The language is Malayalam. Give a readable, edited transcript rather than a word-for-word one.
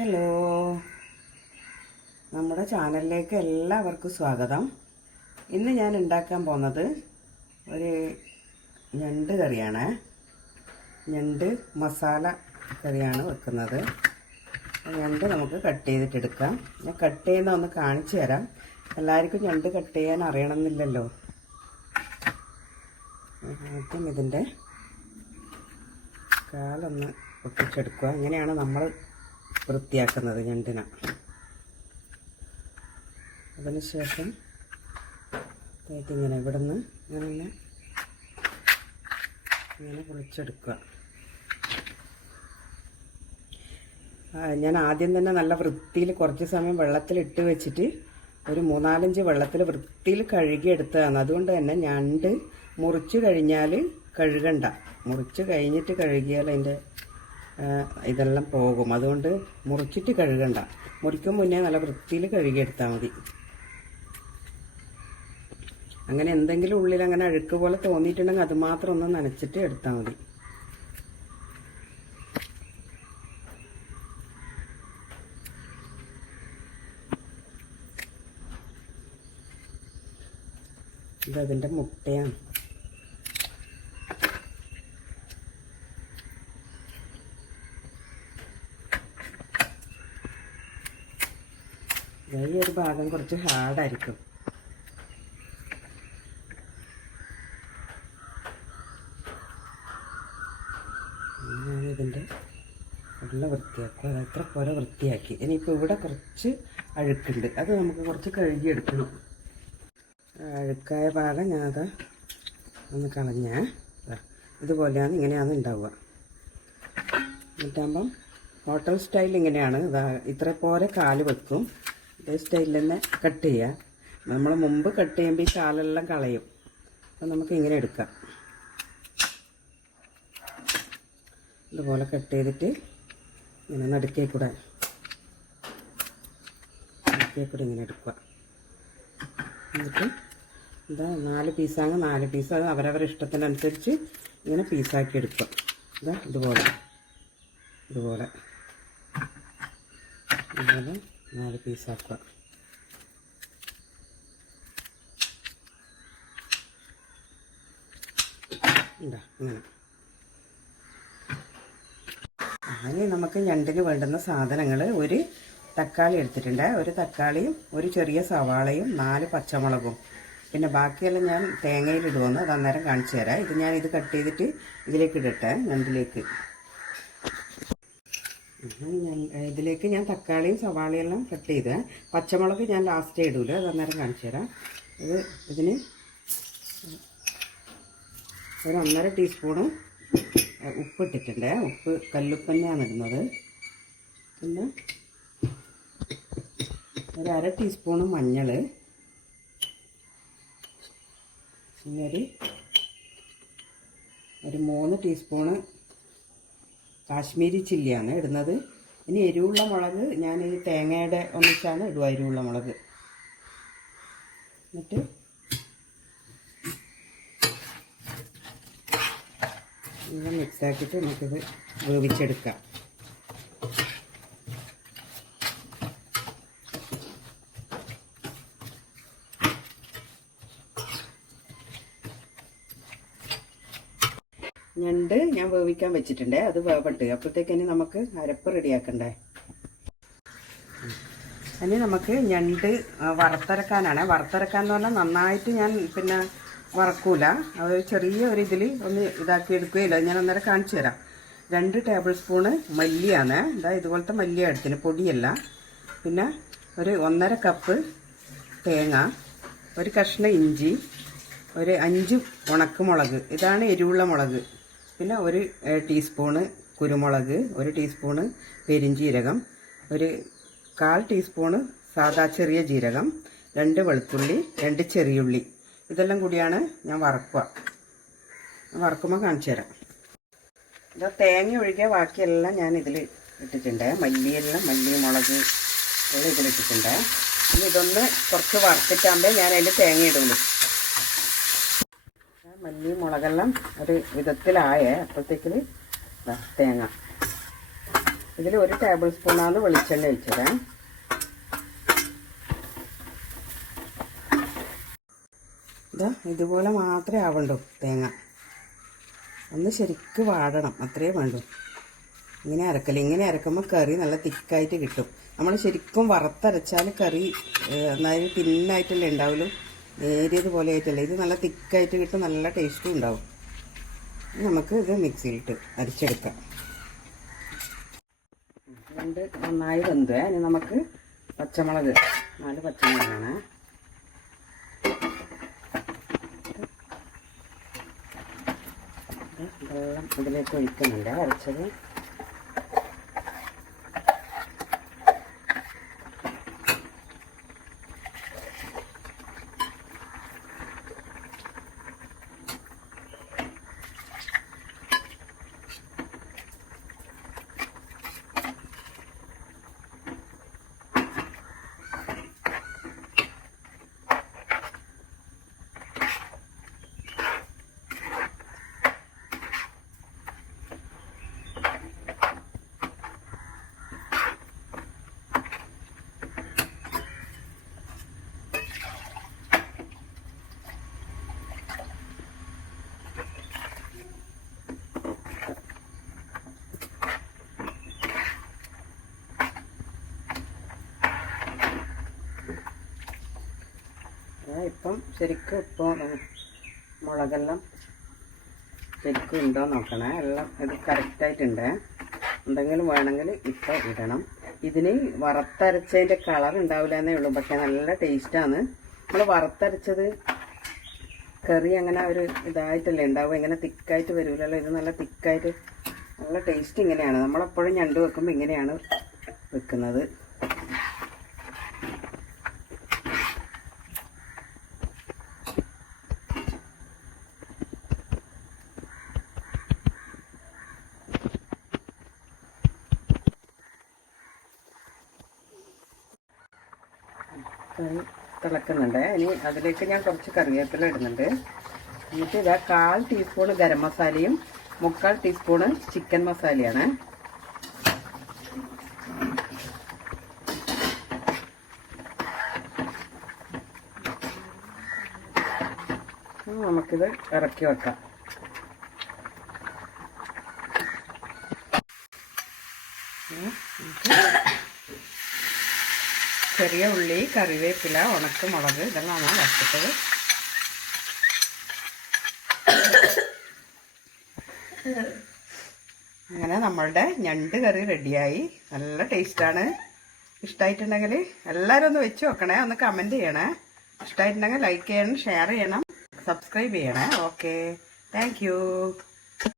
ഹലോ, നമ്മുടെ ചാനലിലേക്ക് എല്ലാവർക്കും സ്വാഗതം. ഇന്ന് ഞാൻ ഉണ്ടാക്കാൻ പോകുന്നത് ഒരു ഞണ്ട് കറിയാണ്. ഞണ്ട് മസാല കറിയാണ് വെക്കുന്നത്. ഞണ്ട് നമുക്ക് കട്ട് ചെയ്തിട്ടെടുക്കാം. ഞാൻ കട്ട് ചെയ്യുന്ന ഒന്ന് കാണിച്ചു തരാം. എല്ലാവർക്കും ഞണ്ട് കട്ട് ചെയ്യാൻ അറിയണമെന്നില്ലല്ലോ. ആദ്യം ഇതിൻ്റെ കാലൊന്ന് പൊട്ടിച്ചെടുക്കുക. ഇങ്ങനെയാണ് നമ്മൾ വൃത്തിയാക്കുന്നത് ഞണ്ടിന. അതിനുശേഷം ഇങ്ങനെ ഇവിടെ നിന്ന് ഇങ്ങനെ പൊളിച്ചെടുക്കുക. ഞാൻ ആദ്യം തന്നെ നല്ല വൃത്തിയിൽ കുറച്ച് സമയം വെള്ളത്തിലിട്ട് വെച്ചിട്ട് ഒരു 3-4 വെള്ളത്തിൽ വൃത്തിയിൽ കഴുകിയെടുത്തതാണ്. അതുകൊണ്ട് തന്നെ ഞണ്ട് മുറിച്ച് കഴിഞ്ഞാൽ കഴുകണ്ട. മുറിച്ച് കഴിഞ്ഞിട്ട് കഴുകിയാൽ അതിൻ്റെ ഇതെല്ലാം പോകും. അതുകൊണ്ട് മുറിച്ചിട്ട് കഴുകണ്ട. മുറിക്കും മുന്നേ നല്ല വൃത്തിയിൽ കഴുകിയെടുത്താൽ മതി. അങ്ങനെ എന്തെങ്കിലും ഉള്ളിൽ അങ്ങനെ അഴുക്ക് പോലെ തോന്നിയിട്ടുണ്ടെങ്കിൽ അത് മാത്രം ഒന്ന് നനച്ചിട്ട് എടുത്താൽ മതി. ഇതതിൻ്റെ മുട്ടയാണ്. ഈ ഒരു ഭാഗം കുറച്ച് ഹാർഡായിരിക്കും. ഞാനിതിൻ്റെ ഉള്ള വൃത്തിയാക്കും. അത് എത്ര പോലെ വൃത്തിയാക്കി. ഇനിയിപ്പോൾ ഇവിടെ കുറച്ച് അഴുക്കുണ്ട്, അത് നമുക്ക് കുറച്ച് കഴുകിയെടുക്കണം. അഴുക്കായ ഭാഗം ഞാനത് ഒന്ന് കളഞ്ഞ ഇതുപോലെയാണ്, ഇങ്ങനെയാണ് ഉണ്ടാവുക. എന്നിട്ടാകുമ്പം ഹോട്ടൽ സ്റ്റൈൽ ഇങ്ങനെയാണ്. ഇത്ര പോലെ കാല് വെക്കും. ഇതേ സ്റ്റൈലിൽ തന്നെ കട്ട് ചെയ്യുക. നമ്മൾ മുമ്പ് കട്ട് ചെയ്യുമ്പോൾ ഈ കാലെല്ലാം കളയും. അപ്പോൾ നമുക്ക് ഇങ്ങനെ എടുക്കാം. ഇതുപോലെ കട്ട് ചെയ്തിട്ട് ഇങ്ങനെ നടുക്കേ കൂടെ ഇങ്ങനെ എടുക്കുക. എന്നിട്ട് ഇതാ 4 പീസാണ്. 4 പീസ് അത് അവരവരുടെ ഇഷ്ടത്തിനനുസരിച്ച് ഇങ്ങനെ പീസാക്കി എടുക്കുക. ഇതാ ഇതുപോലെ 4 പീസാക്കുക. ഇങ്ങനെ. അങ്ങനെ നമുക്ക് ഞണ്ടിന് വേണ്ടുന്ന സാധനങ്ങൾ: ഒരു തക്കാളി എടുത്തിട്ടുണ്ട്, ഒരു തക്കാളിയും ഒരു ചെറിയ സവാളയും 4 പച്ചമുളകും. പിന്നെ ബാക്കിയെല്ലാം ഞാൻ തേങ്ങയിലിടുമെന്ന് അത് അന്നേരം കാണിച്ചു തരാം. ഇത് കട്ട് ചെയ്തിട്ട് ഇതിലേക്ക് ഇടട്ടെ. ഞണ്ടിലേക്ക് ഇതിലേക്ക് ഞാൻ തക്കാളിയും സവാളയെല്ലാം കട്ട് ചെയ്ത്, പച്ചമുളക് ഞാൻ ലാസ്റ്റേ ഇടൂല, അത് അന്നേരം കാണിച്ചു തരാം. ഇതിന് ഒരു 1.5 ടീസ്പൂണ് ഉപ്പ് ഇട്ടിട്ടുണ്ട്. ഉപ്പ് കല്ലുപ്പ് തന്നെയാണ് ഇടുന്നത്. പിന്നെ ഒരു 1/2 ടീസ്പൂണ് മഞ്ഞൾ, പിന്നെ ഒരു 3 ടീസ്പൂണ് കാശ്മീരി ചില്ലിയാണ് ഇടുന്നത്. ഇനി എരിവുള്ള മുളക് ഞാൻ ഈ തേങ്ങയുടെ ഒന്നിച്ചാണ് ഇടുക, എരിവുള്ള മുളക്. എന്നിട്ട് ഇങ്ങനെ മിക്സാക്കിയിട്ട് നമുക്കിത് വേവിച്ചെടുക്കാം. ഞണ്ട് ഞാൻ വേവിക്കാൻ വെച്ചിട്ടുണ്ട്, അത് വേവട്ട്. അപ്പോഴത്തേക്കിനി നമുക്ക് അരപ്പ് റെഡിയാക്കണ്ടേ. ഇനി നമുക്ക് ഞണ്ട് വറുത്തരക്കാനാണ്. വറുത്തരക്കാന്ന് പറഞ്ഞാൽ നന്നായിട്ട് ഞാൻ പിന്നെ വറക്കൂല. അത് ചെറിയ ഒരു ഇതിൽ ഒന്ന് ഇതാക്കി എടുക്കുകയില്ല. ഞാൻ അന്നേരം കാണിച്ചു തരാം. 2 ടേബിൾ സ്പൂണ് മല്ലിയാണ്. ഇതുപോലത്തെ മല്ലി എടുത്തിന്, പൊടിയല്ല. പിന്നെ ഒരു 1.5 കപ്പ് തേങ്ങ, ഒരു കഷ്ണം ഇഞ്ചി, ഒരു 5 ഉണക്കമുളക്, ഇതാണ് എരിവുള്ള മുളക്. പിന്നെ ഒരു ടീസ്പൂണ് കുരുമുളക്, ഒരു ടീസ്പൂണ് പെരിഞ്ജീരകം, ഒരു 1/4 ടീസ്പൂണ് സാദാ ചെറിയ ജീരകം, 2 വെളുത്തുള്ളി, 2 ചെറിയുള്ളി. ഇതെല്ലാം കൂടിയാണ് ഞാൻ വറക്കുക. വറക്കുമ്പോൾ കാണിച്ചു തരാം. തേങ്ങ ഒഴികെ ബാക്കിയെല്ലാം ഞാൻ ഇതിൽ ഇട്ടിട്ടുണ്ട്. മല്ലി, മുളക് എല്ലാം ഇതിലിട്ടിട്ടുണ്ട്. ഇനി ഇതൊന്ന് കുറച്ച് വറുത്തിട്ടാകുമ്പോൾ ഞാൻ അതിൽ തേങ്ങ ഇടുള്ളൂ. മല്ലി മുളകെല്ലാം ഒരു വിധത്തിലായേ. അപ്പോഴത്തേക്കിൽ തേങ്ങ ഇതിൽ 1 ടേബിൾ സ്പൂണാണ് വെളിച്ചെണ്ണ ഒഴിച്ചത്. ഇതാ ഇതുപോലെ മാത്രമേ ആവണ്ടൂ. തേങ്ങ ഒന്ന് ശരിക്ക് വാടണം, അത്രയേ വേണ്ടൂ. ഇങ്ങനെ അരക്കുമ്പോൾ കറി നല്ല തിക്കായിട്ട് കിട്ടും. നമ്മൾ ശരിക്കും വറുത്തരച്ചാൽ കറി നന്നായി തിന്നായിട്ടല്ലേ ഉണ്ടാവുള്ളൂ, നേരിയതുപോലെ ആയിട്ടല്ലേ. ഇത് നല്ല തിക്കായിട്ട് കിട്ടും, നല്ല ടേസ്റ്റും ഉണ്ടാവും. നമുക്ക് ഇത് മിക്സിയിലിട്ട് അരിച്ചെടുക്കാം. നന്നായി വെന്ത് ഇനി നമുക്ക് പച്ചമുളക് 4 പച്ചമുളകാണ്. വെള്ളം ഇതിലേക്ക് ഒഴിക്കുന്നുണ്ട്, അരച്ചത്. ഇപ്പം ശരിക്കും ഇപ്പോൾ മുളകെല്ലാം ശരിക്കും ഉണ്ടോ നോക്കണേ. എല്ലാം ഇത് കറക്റ്റായിട്ടുണ്ട്. എന്തെങ്കിലും വേണമെങ്കിൽ ഇപ്പോൾ ഇടണം. ഇതിന് വറുത്തരച്ചതിൻ്റെ കളർ ഉണ്ടാവില്ല എന്നേ ഉള്ളൂ, പക്ഷേ നല്ല ടേസ്റ്റാണ്. നമ്മൾ വറുത്തരച്ചത് കറി അങ്ങനെ ഒരു ഇതായിട്ടല്ലേ ഉണ്ടാവും, ഇങ്ങനെ തിക്കായിട്ട് വരില്ലല്ലോ. ഇത് നല്ല തിക്കായിട്ട് നല്ല ടേസ്റ്റ് ഇങ്ങനെയാണ്. നമ്മളെപ്പോഴും ഞണ്ട് വെക്കുമ്പോൾ ഇങ്ങനെയാണ് വെക്കുന്നത്. കറി തിളക്കുന്നുണ്ട്. ഇനി അതിലേക്ക് ഞാൻ കുറച്ച് കറിവേപ്പില ഇടുന്നുണ്ട്. എന്നിട്ട് ഇതാ 1/4 ടീസ്പൂൺ ഗരം മസാലയും 3/4 ടീസ്പൂണ് ചിക്കൻ മസാലയാണ്. നമുക്കിത് ഇറക്കി വെക്കാം. ചെറിയ ഉള്ളി, കറിവേപ്പില, ഉണക്കമുളക് ഇതെല്ലാം വറുത്തിട്ടത്. അങ്ങനെ നമ്മളുടെ ഞണ്ട് കറി റെഡിയായി. നല്ല ടേസ്റ്റാണ്. ഇഷ്ടമായിട്ടുണ്ടെങ്കിൽ എല്ലാവരും ഒന്ന് വെച്ച് നോക്കണേ, ഒന്ന് കമൻറ്റ് ചെയ്യണേ. ഇഷ്ടമായിട്ടുണ്ടെങ്കിൽ ലൈക്ക് ചെയ്യണം, ഷെയർ ചെയ്യണം, സബ്സ്ക്രൈബ് ചെയ്യണേ. Okay, thank you.